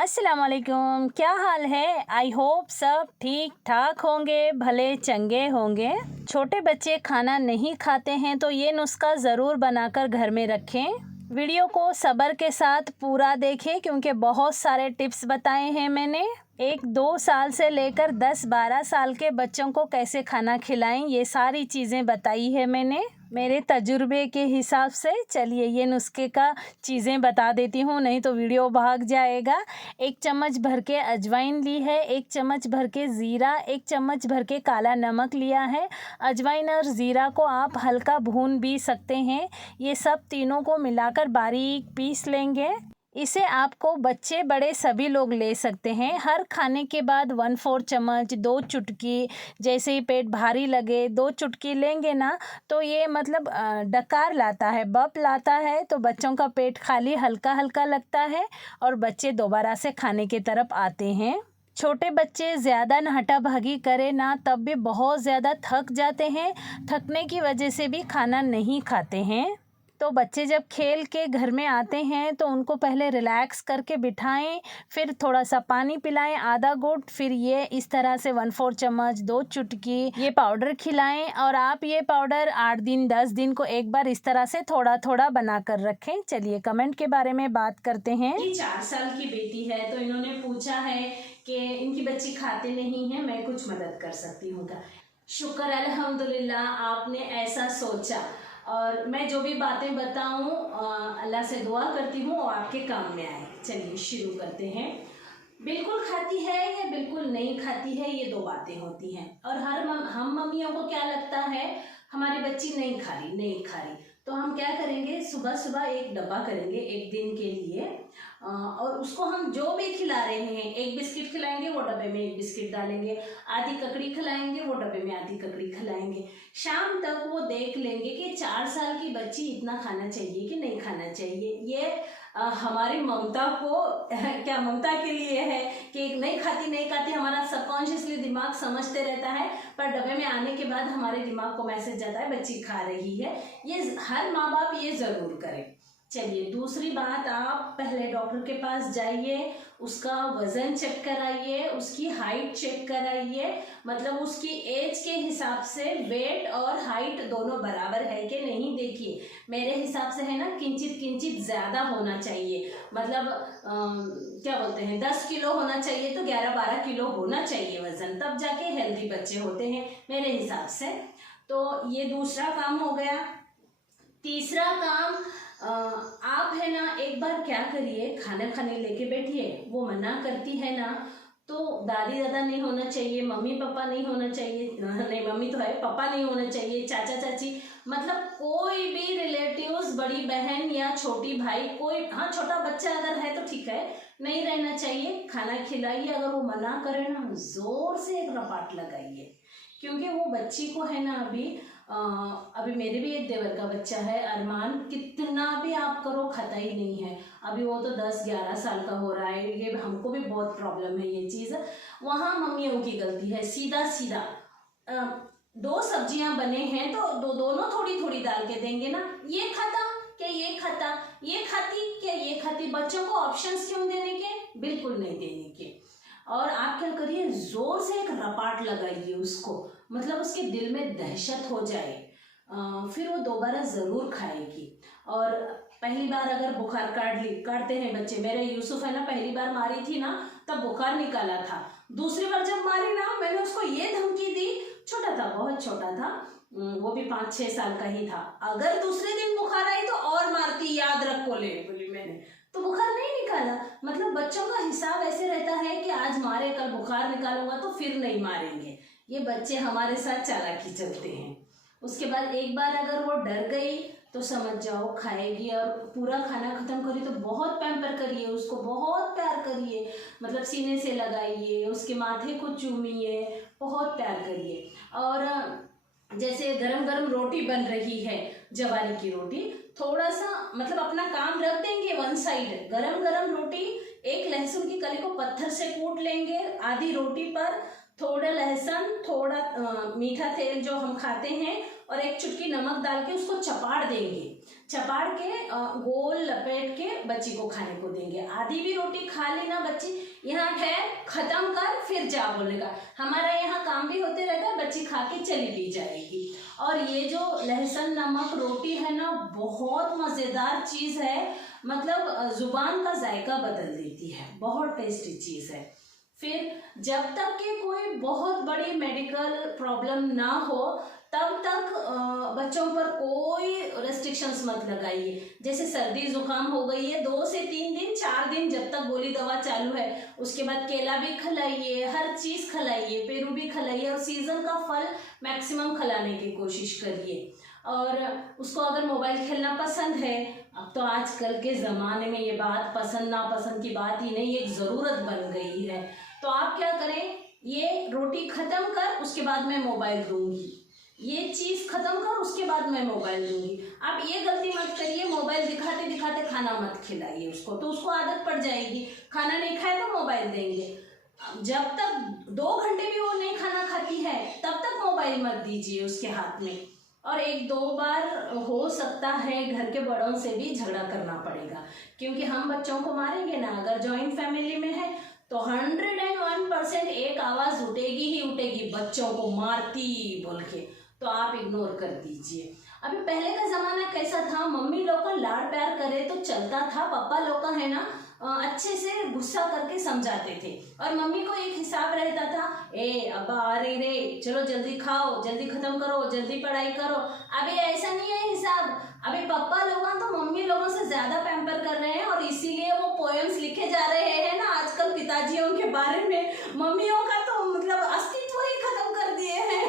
अस्सलाम वालेकुम, क्या हाल है। आई होप सब ठीक ठाक होंगे, भले चंगे होंगे। छोटे बच्चे खाना नहीं खाते हैं तो ये नुस्खा ज़रूर बनाकर घर में रखें। वीडियो को सब्र के साथ पूरा देखें क्योंकि बहुत सारे टिप्स बताए हैं मैंने। 1-2 साल से लेकर 10-12 साल के बच्चों को कैसे खाना खिलाएं, ये सारी चीज़ें बताई है मैंने मेरे तजुर्बे के हिसाब से। चलिए ये नुस्खे का चीज़ें बता देती हूँ, नहीं तो वीडियो भाग जाएगा। 1 चम्मच भर के अजवाइन ली है, 1 चम्मच भर के ज़ीरा, 1 चम्मच भर के काला नमक लिया है। अजवाइन और ज़ीरा को आप हल्का भून भी सकते हैं। ये सब तीनों को मिलाकर बारीक पीस लेंगे। इसे आपको बच्चे बड़े सभी लोग ले सकते हैं। हर खाने के बाद 1/4 चम्मच, 2 चुटकी, जैसे ही पेट भारी लगे 2 चुटकी लेंगे ना तो ये मतलब डकार लाता है, बप लाता है, तो बच्चों का पेट खाली हल्का हल्का लगता है और बच्चे दोबारा से खाने की तरफ आते हैं। छोटे बच्चे ज़्यादा नहटा भागी करें ना तब भी बहुत ज़्यादा थक जाते हैं, थकने की वजह से भी खाना नहीं खाते हैं। तो बच्चे जब खेल के घर में आते हैं तो उनको पहले रिलैक्स करके बिठाएं, फिर थोड़ा सा पानी पिलाएं आधा घूंट, फिर ये इस तरह से 1/4 चम्मच, 2 चुटकी ये पाउडर खिलाएं। और आप ये पाउडर 8 दिन 10 दिन को एक बार इस तरह से थोड़ा थोड़ा बना कर रखें। चलिए कमेंट के बारे में बात करते हैं। ये 4 साल की बेटी है तो इन्होंने पूछा है कि इनकी बच्ची खाते नहीं है, मैं कुछ मदद कर सकती हूँ क्या। शुक्र अल्हम्दुलिल्लाह आपने ऐसा सोचा, और मैं जो भी बातें बताऊँ अल्लाह से दुआ करती हूँ और आपके काम में आए। चलिए शुरू करते हैं। बिल्कुल खाती है या बिल्कुल नहीं खाती है, ये 2 बातें होती हैं। और हम मम्मियों को क्या लगता है हमारी बच्ची नहीं खा रही, तो हम क्या करेंगे, सुबह सुबह एक डब्बा करेंगे 1 दिन के लिए, और उसको हम जो भी खिला रहे हैं, 1 बिस्किट खिलाएंगे वो डब्बे में 1 बिस्किट डालेंगे, आधी ककड़ी खिलाएंगे वो डब्बे में आधी ककड़ी खिलाएंगे। शाम तक वो देख लेंगे कि 4 साल की बच्ची इतना खाना चाहिए कि नहीं खाना चाहिए। ये हमारी ममता को क्या ममता के लिए है कि नहीं खाती हमारा सबकॉन्शियसली दिमाग समझते रहता है, पर डब्बे में आने के बाद हमारे दिमाग को मैसेज जाता है बच्ची खा रही है। ये हर माँ बाप ये ज़रूर करें। चलिए दूसरी बात, आप पहले डॉक्टर के पास जाइए, उसका वज़न चेक कराइए, उसकी हाइट चेक कराइए, मतलब उसकी एज के हिसाब से वेट और हाइट दोनों बराबर है कि नहीं। देखिए मेरे हिसाब से है ना किंचित ज़्यादा होना चाहिए, मतलब क्या बोलते हैं 10 किलो होना चाहिए तो 11-12 किलो होना चाहिए वज़न, तब जाके हेल्दी बच्चे होते हैं मेरे हिसाब से। तो ये दूसरा काम हो गया। तीसरा काम, आप है ना एक बार क्या करिए, खाना खाने लेके बैठिए, वो मना करती है ना तो दादी दादा नहीं होना चाहिए, मम्मी पापा नहीं होना चाहिए, नहीं मम्मी तो है, पापा नहीं होना चाहिए, चाचा चाची, मतलब कोई भी रिलेटिव्स, बड़ी बहन या छोटी भाई, कोई, हाँ छोटा बच्चा अगर है तो ठीक है, नहीं रहना चाहिए। खाना खिलाइए, अगर वो मना करे ना जोर से एक रपाट लगाइए, क्योंकि वो बच्ची को है ना अभी मेरे भी एक देवर का बच्चा है अरमान, कितना भी आप करो खाता ही नहीं है। अभी वो तो 10-11 साल का हो रहा है, ये हमको भी बहुत प्रॉब्लम है ये चीज़। वहाँ मम्मियों की गलती है, सीधा सीधा 2 सब्जियां बने हैं तो दोनों थोड़ी थोड़ी डाल के देंगे ना, ये खाता क्या ये खाता, ये खाती क्या ये खाती, बच्चों को ऑप्शंस क्यों देने के, बिल्कुल नहीं देने के। और आप क्या करिए, जोर से एक रपाट लगाइए उसको, मतलब उसके दिल में दहशत हो जाए, फिर वो दोबारा ज़रूर खाएगी। और पहली बार अगर बुखार काटते हैं बच्चे, मेरे यूसुफ है ना पहली बार मारी थी ना तब बुखार निकाला था, दूसरी बार जब मारी ना मैंने उसको ये धमकी दी, छोटा था बहुत छोटा था, वो भी 5-6 साल का ही था, अगर दूसरे दिन बुखार आई तो और मारती, याद रखो ले बोली मैंने, तो बुखार नहीं निकाला। मतलब बच्चों का हिसाब ऐसे रहता है कि आज मारे कल बुखार निकालूंगा तो फिर नहीं मारेंगे, ये बच्चे हमारे साथ चालाकी चलते हैं। उसके बाद एक बार अगर वो डर गई तो समझ जाओ खाएगी, और पूरा खाना खत्म करिए तो बहुत पैम्पर करिए उसको, बहुत प्यार करिए, मतलब सीने से लगाइए, उसके माथे को चूमिए, बहुत प्यार करिए। और जैसे गरम गरम रोटी बन रही है, जवारी की रोटी, थोड़ा सा मतलब अपना काम रख देंगे वन साइड, गरम गरम रोटी, एक लहसुन की कली को पत्थर से कूट लेंगे, आधी रोटी पर थोड़ा लहसुन, थोड़ा मीठा तेल जो हम खाते हैं, और एक चुटकी नमक डाल के उसको चपाड़ देंगे। चपाड़ के गोल लपेट के बच्ची को खाने को देंगे। आधी भी रोटी खा लेना बच्ची, यहाँ ठहर, खत्म कर, फिर जा बोलेगा। हमारा यहाँ काम भी होते रहता है, बच्ची खा के चली भी जाएगी। और ये जो लहसुन नमक रोटी है ना, बहुत मज़ेदार चीज़ है, मतलब ज़ुबान का जायका बदल देती है, बहुत टेस्टी चीज़ है। फिर जब तक कि कोई बहुत बड़ी मेडिकल प्रॉब्लम ना हो तब तक बच्चों पर कोई रेस्ट्रिक्शंस मत लगाइए। जैसे सर्दी जुकाम हो गई है, 2 से 3 दिन 4 दिन जब तक गोली दवा चालू है, उसके बाद केला भी खिलाइए, हर चीज़ खिलाइए, पेरू भी खिलाइए, और सीज़न का फल मैक्सिमम खिलाने की कोशिश करिए। और उसको अगर मोबाइल खेलना पसंद है, अब तो आजकल के ज़माने में ये बात पसंद नापसंद की बात ही नहीं, एक ज़रूरत बन गई है। तो आप क्या करें, ये रोटी ख़त्म कर, उसके बाद मैं मोबाइल दूंगी, ये चीज़ ख़त्म कर, उसके बाद मैं मोबाइल दूंगी। आप ये गलती मत करिए, मोबाइल दिखाते दिखाते खाना मत खिलाइए उसको, तो उसको आदत पड़ जाएगी। खाना नहीं खाए तो मोबाइल देंगे, जब तक 2 घंटे भी वो नहीं खाना खाती है तब तक मोबाइल मत दीजिए उसके हाथ में। और 1-2 बार हो सकता है घर के बड़ों से भी झगड़ा करना पड़ेगा, क्योंकि हम बच्चों को मारेंगे ना। अगर जॉइंट फैमिली में है तो 101% एक आवाज़ उठेगी ही उठेगी, बच्चों को मारती बोल के, तो आप इग्नोर कर दीजिए। अभी पहले का ज़माना कैसा था, मम्मी लोग का लाड प्यार करे तो चलता था, पापा लोग का है ना अच्छे से गुस्सा करके समझाते थे, और मम्मी को एक हिसाब रहता था, ए अब्बा आ रही रे, चलो जल्दी खाओ, जल्दी ख़त्म करो, जल्दी पढ़ाई करो। अभी ऐसा नहीं है हिसाब, अभी पापा लोग तो मम्मी लोगों से ज़्यादा पैम्पर कर रहे हैं, और इसीलिए वो पोएम्स लिखे जा रहे हैं ना आजकल पिताजियों के बारे में। मम्मियों का तो मतलब अस्तित्व ही खत्म कर दिए हैं।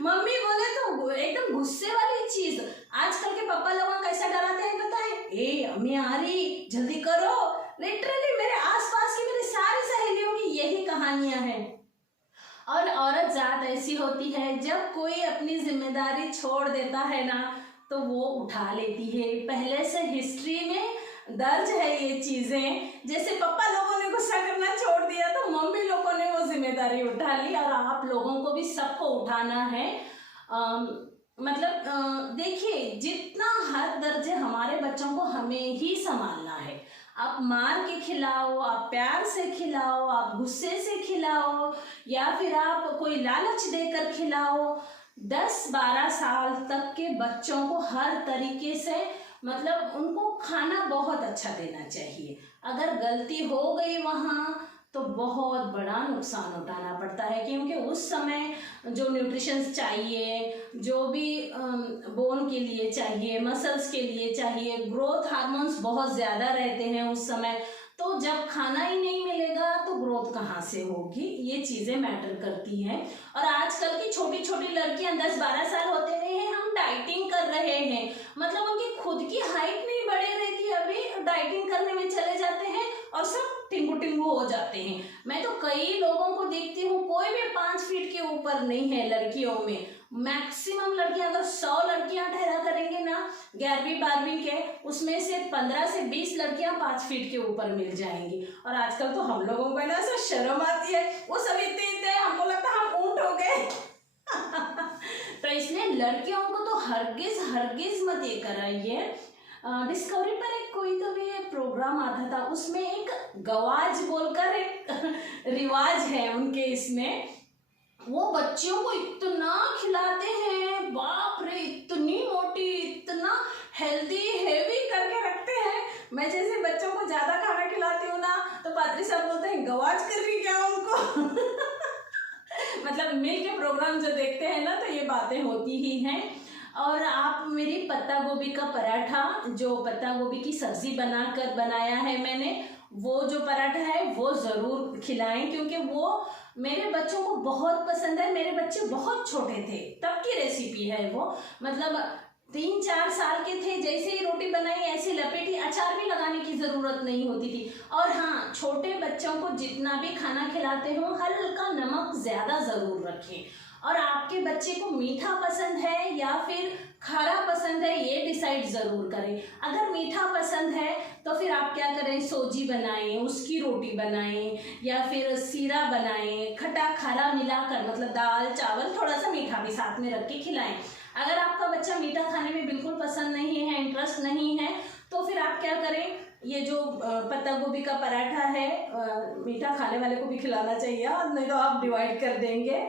मम्मी बोले तो एकदम गुस्से वाली चीज़। आजकल के पापा लोग कैसा डराते हैं पता है, ए अम्मी आ रही, जल्दी करो। लिटरली मेरे आसपास की मेरी सारी सहेलियों की यही कहानियां हैं। और औरत जात ऐसी होती है, जब कोई अपनी जिम्मेदारी छोड़ देता है ना तो वो उठा लेती है। पहले से हिस्ट्री में दर्ज है ये चीज़ें। जैसे पापा लोगों ने गुस्सा करना छोड़ दिया तो मम्मी लोगों ने वो जिम्मेदारी उठा ली, और आप लोगों को भी सबको उठाना है। मतलब देखिए, जितना हर दर्जे हमारे बच्चों को हमें ही संभालना है। आप मार के खिलाओ, आप प्यार से खिलाओ, आप गुस्से से खिलाओ, या फिर आप कोई लालच देकर खिलाओ, 10-12 साल तक के बच्चों को हर तरीके से मतलब उनको खाना बहुत अच्छा देना चाहिए। अगर गलती हो गई वहाँ तो बहुत बड़ा नुकसान उठाना पड़ता है, क्योंकि उस समय जो न्यूट्रिशंस चाहिए, जो भी बोन के लिए चाहिए, मसल्स के लिए चाहिए, ग्रोथ हार्मोन्स बहुत ज़्यादा रहते हैं उस समय। तो जब खाना ही नहीं मिलेगा तो ग्रोथ कहाँ से होगी, ये चीज़ें मैटर करती हैं। और आजकल की छोटी छोटी लड़कियां 10-12 साल होते रहे हैं, हम डाइटिंग कर रहे हैं, मतलब उनकी खुद की हाइट नहीं बढ़े रहती, अभी डाइटिंग करने में चले जाते हैं और सब टिंगू टिंगू हो जाते हैं। मैं तो कई लोगों को देखती हूँ, कोई भी 5 फीट के ऊपर नहीं है लड़कियों में। मैक्सिमम लड़कियां, अगर 100 लड़कियां ठहरा करेंगे ना 11वीं-12वीं के, उसमें से 15 से 20 लड़कियां 5 फीट के ऊपर मिल जाएंगी। और आजकल तो हम लोगों को ना ऐसा शर्म आती है, वो सब इतने हमको लगता है हम ऊंट हो गए। तो इसलिए लड़कियों को तो हरगिज मत ये कराइए। डिस्कवरी पर एक कोई तो भी एक प्रोग्राम आता था, उसमें एक गवाज बोलकर एक रिवाज है उनके, इसमें वो बच्चियों को इतना खिलाते हैं, बाप रे, इतनी मोटी, इतना हेल्दी हेवी करके रखते हैं। मैं जैसे बच्चों को ज़्यादा खाना खिलाती हूँ ना तो पादरी साहब बोलते हैं गवाज कर रही क्या उनको। मतलब मिल के प्रोग्राम जो देखते हैं ना तो ये बातें होती ही हैं। और आप मेरी पत्ता गोभी का पराठा, जो पत्ता गोभी की सब्जी बनाया है मैंने, वो जो पराठा है वो ज़रूर खिलाएं, क्योंकि वो मेरे बच्चों को बहुत पसंद है। मेरे बच्चे बहुत छोटे थे तब की रेसिपी है वो, मतलब 3-4 साल के थे, जैसे ही रोटी बनाई ऐसे लपेटी, अचार भी लगाने की ज़रूरत नहीं होती थी। और हाँ, छोटे बच्चों को जितना भी खाना खिलाते हो हल्का नमक ज़्यादा ज़रूर रखें। और आपके बच्चे को मीठा पसंद है या फिर खारा पसंद है, ये डिसाइड ज़रूर करें। अगर मीठा पसंद है तो फिर आप क्या करें, सोजी बनाएं, उसकी रोटी बनाएं, या फिर सीरा बनाएं, खट्टा खारा मिलाकर, मतलब दाल चावल थोड़ा सा मीठा भी साथ में रख के खिलाएं। अगर आपका बच्चा मीठा खाने में बिल्कुल पसंद नहीं है, इंटरेस्ट नहीं है, तो फिर आप क्या करें, ये जो पत्ता गोभी का पराठा है, मीठा खाने वाले को भी खिलाना चाहिए, और नहीं तो आप डिवाइड कर देंगे।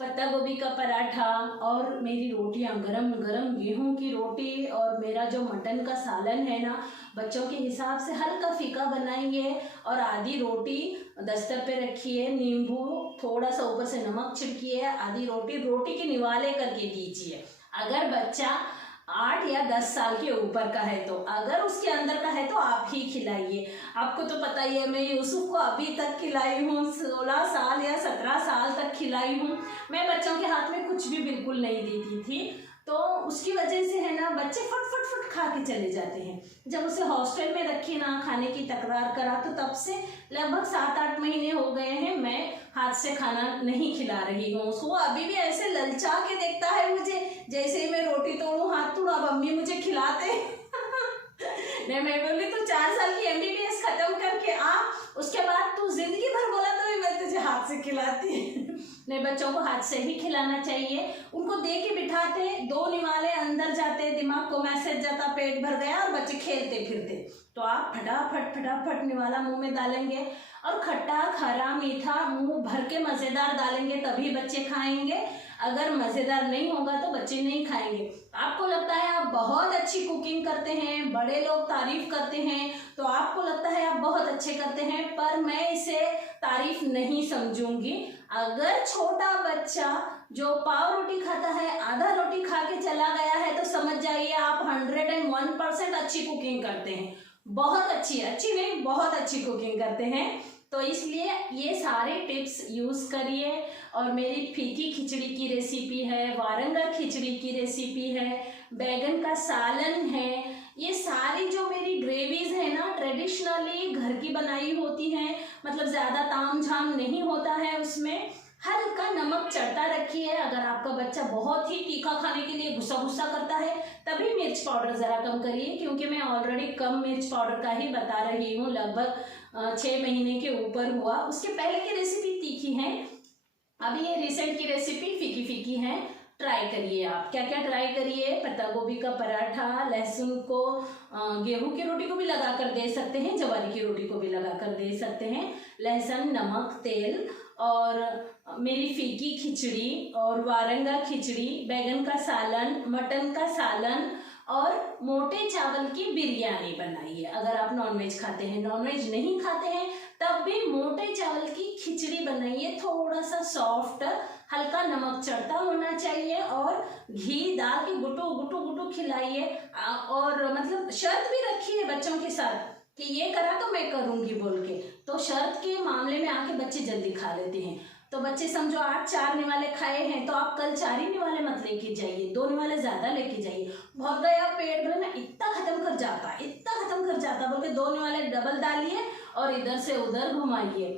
पत्ता गोभी का पराठा और मेरी रोटियां, गरम गरम गेहूं की रोटी, और मेरा जो मटन का सालन है ना, बच्चों के हिसाब से हल्का फीका बनाइए, और आधी रोटी दस्तर पे रखिए, नींबू थोड़ा सा ऊपर से नमक छिड़किए, आधी रोटी के निवाले करके दीजिए। अगर बच्चा 8 या 10 साल के ऊपर का है तो, अगर उसके अंदर का है तो आप ही खिलाइए। आपको तो पता ही है, मैं यूसुफ को अभी तक खिलाई हूँ, 16 साल या 17 साल तक खिलाई हूँ। मैं बच्चों के हाथ में कुछ भी बिल्कुल नहीं देती थी, तो उसकी वजह से है ना, बच्चे फट फट फट खा के चले जाते हैं। जब उसे हॉस्टल में रखे ना, खाने की तकरार करा, तो तब से लगभग 7-8 महीने हो गए हैं मैं हाथ से खाना नहीं खिला रही हूँ उसको। अभी भी ऐसे ललचा के देखता है मुझे, जैसे ही मैं रोटी तोड़ूं, हाथ तोड़ूं, अब अम्मी मुझे खिलाते नहीं, मैं बोली तू 4 साल की MBBS खत्म करके आ, उसके बाद तू जिंदगी भर बोला तो मैं तुझे हाथ से खिलाती नहीं, बच्चों को हाथ से ही खिलाना चाहिए। उनको दे के बिठाते, 2 निवाले अंदर जाते, दिमाग को मैसेज जाता पेट भर गया, और बच्चे खेलते फिरते, तो आप फटाफट फटाफट निवाला मुंह में डालेंगे, और खट्टा खरा मीठा मुंह भर के मज़ेदार डालेंगे, तभी बच्चे खाएंगे। अगर मज़ेदार नहीं होगा तो बच्चे नहीं खाएंगे। आपको लगता है आप बहुत अच्छी कुकिंग करते हैं, बड़े लोग तारीफ करते हैं, तो आपको लगता है आप बहुत अच्छे करते हैं, पर मैं इसे तारीफ नहीं समझूंगी। अगर छोटा बच्चा जो पाव रोटी खाता है, आधा रोटी खा के चला गया है, तो समझ जाइए आप 101% अच्छी कुकिंग करते हैं। बहुत अच्छी नहीं, बहुत अच्छी कुकिंग करते हैं। तो इसलिए ये सारे टिप्स यूज़ करिए। और मेरी फीकी खिचड़ी की रेसिपी है, वारंगा खिचड़ी की रेसिपी है, बैगन का सालन है, ये सारी जो मेरी ग्रेवीज है ना, ट्रेडिशनली घर की बनाई होती हैं, मतलब ज़्यादा ताम झाम नहीं होता है उसमें। हल्का नमक चढ़ता रखिए। अगर आपका बच्चा बहुत ही तीखा खाने के लिए गुस्सा करता है, तभी मिर्च पाउडर ज़रा कम करिए, क्योंकि मैं ऑलरेडी कम मिर्च पाउडर का ही बता रही हूँ। लगभग 6 महीने के ऊपर हुआ। उसके पहले की रेसिपी तीखी है, अभी ये रिसेंट की रेसिपी फीकी फीकी है। ट्राई करिए। आप क्या क्या ट्राई करिए, पत्ता गोभी का पराठा, लहसुन को गेहूं की रोटी को भी लगा कर दे सकते हैं, जवारी की रोटी को भी लगा कर दे सकते हैं। लहसुन, नमक, तेल, और मेरी फीकी खिचड़ी और वारंगा खिचड़ी, बैगन का सालन, मटन का सालन और मोटे चावल की बिरयानी बनाइए। अगर आप नॉनवेज खाते हैं, नॉनवेज नहीं खाते हैं तब भी मोटे चावल की खिचड़ी बनाइए, थोड़ा सा सॉफ्ट, हल्का नमक चढ़ता होना चाहिए, और घी डाल के गुटू गुटू गुटू खिलाइए। और मतलब शर्त भी रखिए बच्चों के साथ कि ये करा तो मैं करूंगी बोल के, तो शर्त के मामले में आके बच्चे जल्दी खा लेते हैं। तो बच्चे समझो आज 4 निवाले खाए हैं, तो आप कल 4 ही निवाले मत लेके जाइए, 2 निवाले ज्यादा लेके जाइए। बहुत गया पेट भर में, इतना खत्म कर जाता बोल के 2 निवाले डबल डालिए और इधर से उधर घुमाइए।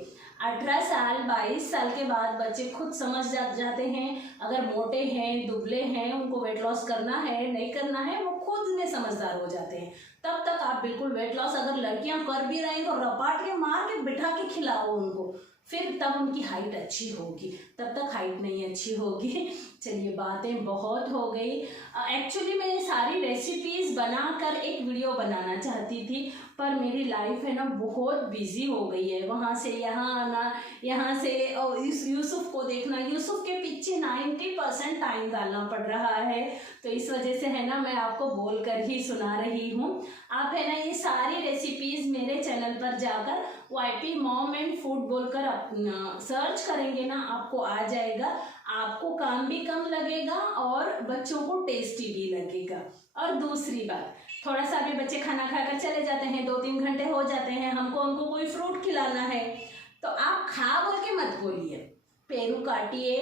18 साल 22 साल के बाद बच्चे खुद समझ जाते हैं। अगर मोटे हैं, दुबले हैं, उनको वेट लॉस करना है नहीं करना है, वो खुद में समझदार हो जाते हैं। तब तक आप बिल्कुल वेट लॉस, अगर लड़कियां कर भी रही तो रपाट के मार के बिठा के खिलाओ उनको, फिर तब उनकी हाइट अच्छी होगी, तब तक हाइट नहीं अच्छी होगी। चलिए बातें बहुत हो गई। एक्चुअली मैं ये सारी रेसिपीज़ बनाकर एक वीडियो बनाना चाहती थी, पर मेरी लाइफ है ना बहुत बिजी हो गई है, वहाँ से यहाँ आना, यहाँ से और इस यूसुफ को देखना, यूसुफ के पीछे 90% टाइम डालना पड़ रहा है। तो इस वजह से है ना मैं आपको बोल कर ही सुना रही हूँ। आप है ना ये सारी रेसिपीज़ मेरे चैनल पर जाकर YP मॉम एंड फूड बोलकर सर्च करेंगे ना, आपको आ जाएगा। आपको काम भी कम लगेगा और बच्चों को टेस्टी भी लगेगा। और दूसरी बात, थोड़ा सा भी बच्चे खाना खाकर चले जाते हैं, 2-3 घंटे हो जाते हैं, हमको उनको कोई फ्रूट खिलाना है, तो आप खा बोल के मत बोलिए, पेरू काटिए,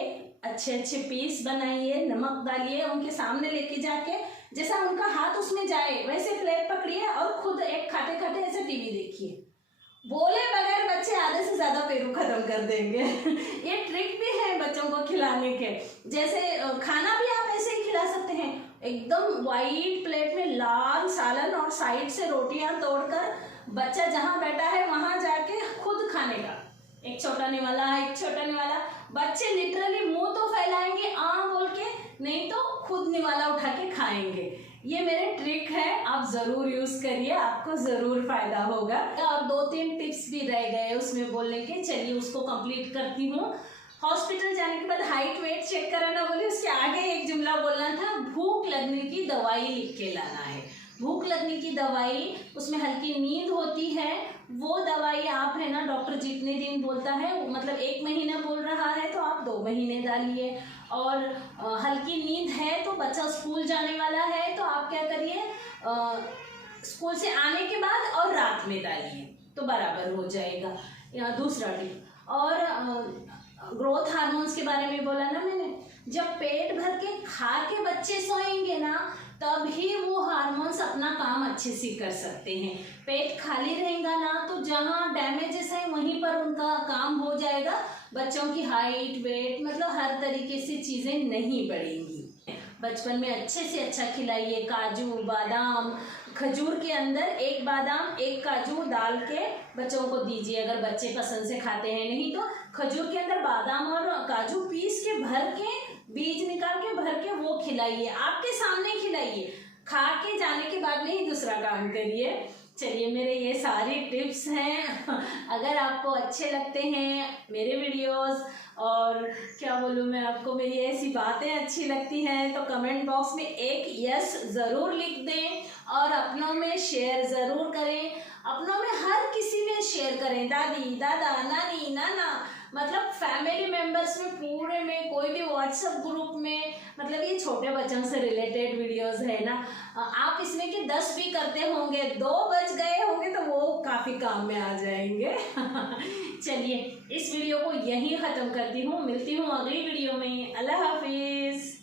अच्छे अच्छे पीस बनाइए, नमक डालिए, उनके सामने लेके जाके जैसा उनका हाथ उसमें जाए वैसे प्लेट पकड़िए और खुद एक खाते खाते ऐसे टीवी देखिए। बोले बगैर बच्चे आधे से ज्यादा पेरू खत्म कर देंगे। ये ट्रिक भी है बच्चों को खिलाने के। जैसे खाना भी आप ऐसे ही खिला सकते हैं, एकदम वाइट प्लेट में लाल सालन और साइड से रोटियां तोड़कर बच्चा जहां बैठा है वहां जाके खुद खाने का, एक छोटा निवाला बच्चे लिटरली मुंह तो फैलाएंगे बोल के, नहीं तो खुद निवाला उठा के खाएंगे। ये मेरे ट्रिक है, आप ज़रूर यूज़ करिए, आपको ज़रूर फ़ायदा होगा। और 2-3 टिप्स भी रह गए उसमें बोलने के, चलिए उसको कंप्लीट करती हूँ। हॉस्पिटल जाने के बाद हाइट वेट चेक कराना बोली, उसके आगे एक जुमला बोलना था, भूख लगने की दवाई लिख के लाना है। भूख लगने की दवाई, उसमें हल्की नींद होती है, वो दवाई आप है ना डॉक्टर जितने दिन बोलता है, मतलब 1 महीना बोल रहा है तो आप 2 महीने डालिए। और हल्की नींद है तो बच्चा स्कूल जाने वाला है तो आप क्या करिए, स्कूल से आने के बाद और रात में डालिए तो बराबर हो जाएगा। दूसरा टिप, और ग्रोथ हार्मोन्स के बारे में बोला ना मैंने, जब पेट भर के खा के बच्चे सोएंगे ना तभी वो हार्मोन्स अपना काम अच्छे से कर सकते हैं। पेट खाली रहेगा ना तो जहाँ डैमेजेस है वहीं पर उनका काम हो जाएगा, बच्चों की हाइट वेट मतलब हर तरीके से चीज़ें नहीं बढ़ेंगी। बचपन में अच्छे से अच्छा खिलाइए, काजू बादाम, खजूर के अंदर 1 बादाम 1 काजू डाल के बच्चों को दीजिए, अगर बच्चे पसंद से खाते हैं। नहीं तो खजूर के अंदर बादाम और काजू पीस के भर के, बीज निकाल के भर के वो खिलाइए, आपके सामने खिलाइए, खा के जाने के बाद में ही दूसरा काम करिए। चलिए, मेरे ये सारी टिप्स हैं। अगर आपको अच्छे लगते हैं मेरे वीडियोस, और क्या बोलूँ मैं आपको, मेरी ऐसी बातें अच्छी लगती हैं तो कमेंट बॉक्स में एक यस ज़रूर लिख दें और अपनों में शेयर ज़रूर करें। अपनों में हर किसी में शेयर करें, दादी दादा नानी नाना, मतलब फैमिली मेम्बर्स में, पूरे में, कोई भी व्हाट्सएप ग्रुप में, मतलब ये छोटे बच्चों से रिलेटेड वीडियोस है ना, आप इसमें कि 10 भी करते होंगे, 2 बच गए होंगे तो वो काफ़ी काम में आ जाएंगे। चलिए, इस वीडियो को यहीं ख़त्म करती हूँ, मिलती हूँ अगली वीडियो में। अल्लाह हाफिज़।